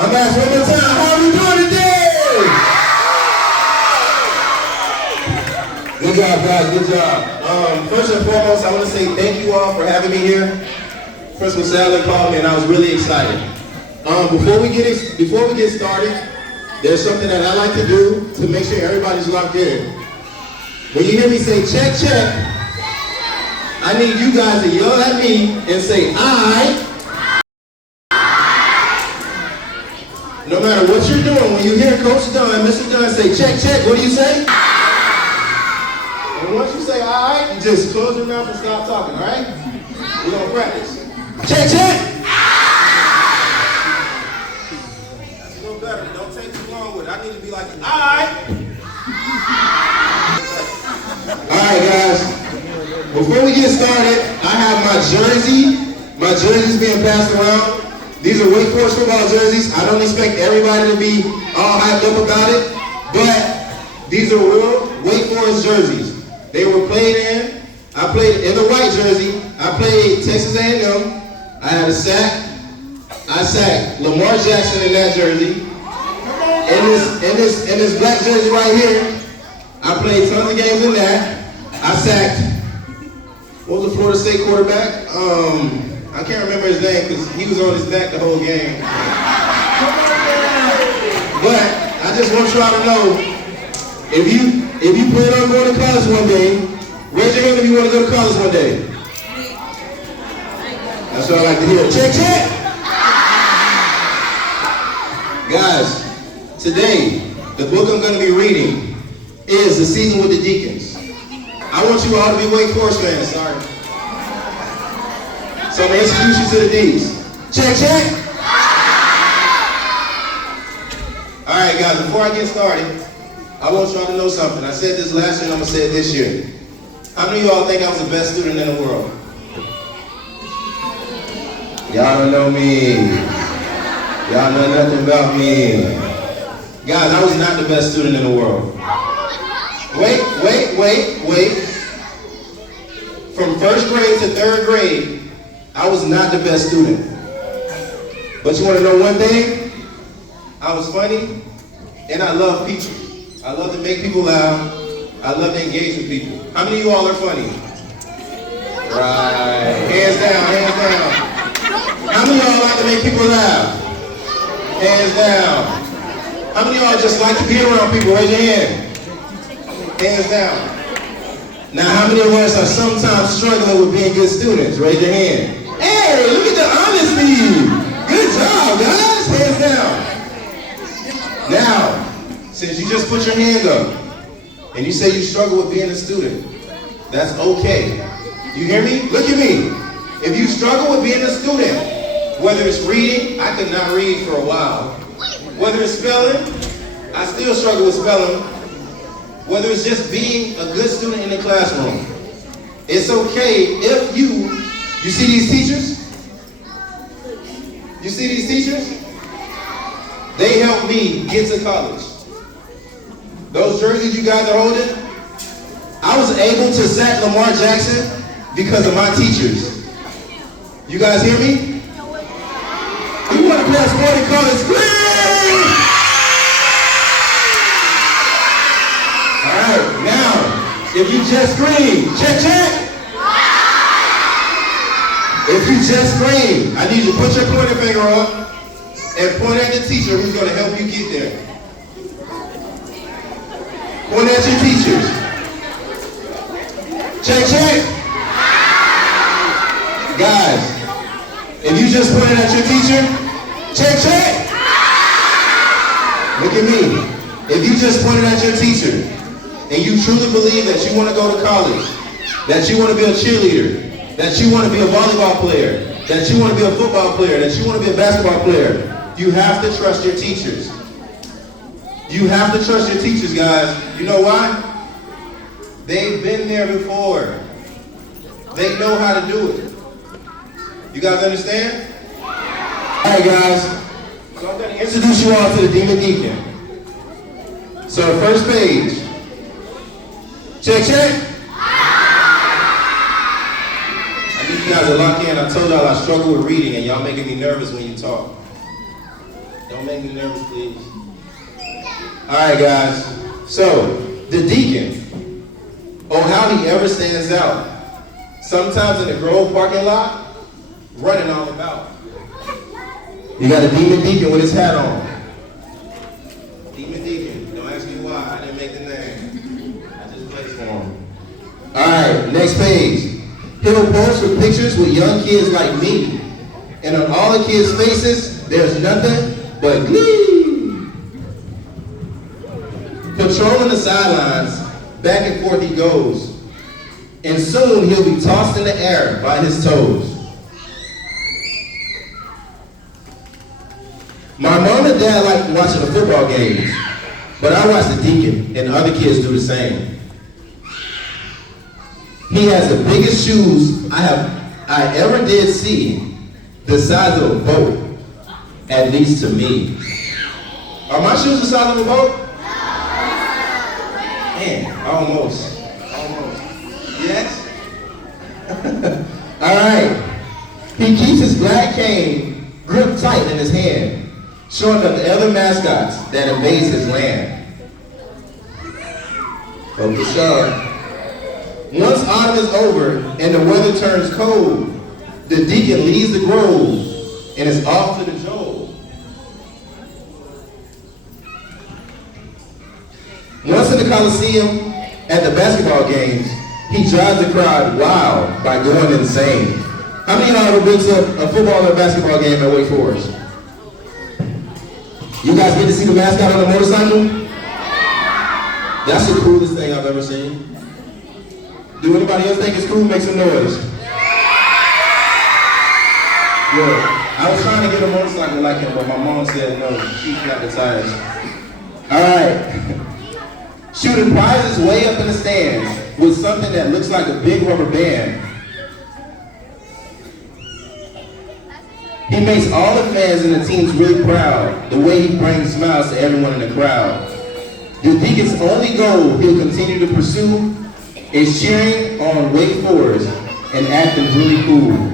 I'm asking one more time, how are we doing today? Good job, guys, good job. First and foremost, I want to say thank you all for having me here. Principal Sadler called me and I was really excited. Before we get started, there's something that I like to do to make sure everybody's locked in. When you hear me say check, check, I need you guys to yell at me and say I. No matter what you're doing, when you hear Coach Dunn, Mr. Dunn say check, check, what do you say? And once you say all right, you just close your mouth and stop talking, all right? We're gonna practice. Check, check. That's a little better, but don't take too long with it. I need to be like, all right. All right, guys. Before we get started, I have my jersey. My jersey's being passed around. These are Wake Forest football jerseys. I don't expect everybody to be all hyped up about it, but these are real Wake Forest jerseys. They were played in. I played in the white jersey. I played Texas A&M. I had a sack. I sacked Lamar Jackson in that jersey. In this black jersey right here, I played tons of games in that. I sacked, what was the Florida State quarterback? I can't remember his name because he was on his back the whole game. But I just want y'all to know, if you plan on going to college one day, raise your hand if you want to go to college one day. That's what I like to hear. Check, check. Guys, today, the book I'm going to be reading is The Season with the Deacons. I want you all to be Wake Forest fans, sorry. So I'm going to introduce you to the D's. Check, check. All right, guys, before I get started, I want y'all to know something. I said this last year and I'm going to say it this year. How many of y'all think I was the best student in the world? Y'all don't know me. Y'all know nothing about me. Guys, I was not the best student in the world. Wait. From first grade to third grade, I was not the best student. But you want to know one thing? I was funny, and I love people. I love to make people laugh. I love to engage with people. How many of you all are funny? Right. Hands down, hands down. How many of y'all like to make people laugh? Hands down. How many of y'all just like to be around people? Raise your hand. Hands down. Now, how many of us are sometimes struggling with being good students? Raise your hand. Hey, look at the honesty. Good job, guys. Hands down. Now, since you just put your hand up and you say you struggle with being a student, that's okay. You hear me? Look at me. If you struggle with being a student, whether it's reading, I could not read for a while. Whether it's spelling, I still struggle with spelling. Whether it's just being a good student in the classroom, it's okay if you see these teachers? You see these teachers? They helped me get to college. Those jerseys you guys are holding, I was able to sack Lamar Jackson because of my teachers. You guys hear me? You want to play a sport in college? Scream! All right, now, if you just scream, check, check. If you just scream, I need you to put your pointer finger up and point at the teacher who's going to help you get there. Point at your teachers. Check, check. Guys, if you just pointed at your teacher, check, check. Look at me. If you just pointed at your teacher and you truly believe that you want to go to college, that you want to be a cheerleader, that you want to be a volleyball player, that you want to be a football player, that you want to be a basketball player, you have to trust your teachers. You have to trust your teachers, guys. You know why? They've been there before. They know how to do it. You guys understand? All right, guys. So I'm going to introduce you all to the Demon Deacon. So the first page. Check, check. I need you guys to lock in. I told y'all I struggle with reading and y'all making me nervous when you talk. Don't make me nervous, please. All right, guys. So, the deacon. Oh, how he ever stands out. Sometimes in the Grove parking lot, running all about. You got a demon deacon with his hat on. Demon deacon. Don't ask me why. I didn't make the name. I just played for him. All right, next page. He'll post with pictures with young kids like me. And on all the kids' faces, there's nothing but glee. Patrolling the sidelines, back and forth he goes. And soon he'll be tossed in the air by his toes. My mom and dad like watching the football games, but I watch the deacon and other kids do the same. He has the biggest shoes I ever did see, the size of a boat, at least to me. Are my shoes the size of a boat? Man, almost. Yes? All right. He keeps his black cane gripped tight in his hand, showing up the other mascots that invades his land. Focus sharp. Once autumn is over and the weather turns cold, the deacon leaves the grove and is off to the Joel. Once in the Coliseum, at the basketball games, he drives the crowd wild by going insane. How many of y'all have been to a football or basketball game at Wake Forest? You guys get to see the mascot on the motorcycle? That's the coolest thing I've ever seen. Do anybody else think it's cool? Make some noise. Good. I was trying to get a motorcycle like him, but my mom said no. She got the tires. All right. Shooting prizes way up in the stands with something that looks like a big rubber band. He makes all the fans and the teams really proud, the way he brings smiles to everyone in the crowd. The deacon's only goal he'll continue to pursue is cheering on Wake Forest and acting really cool.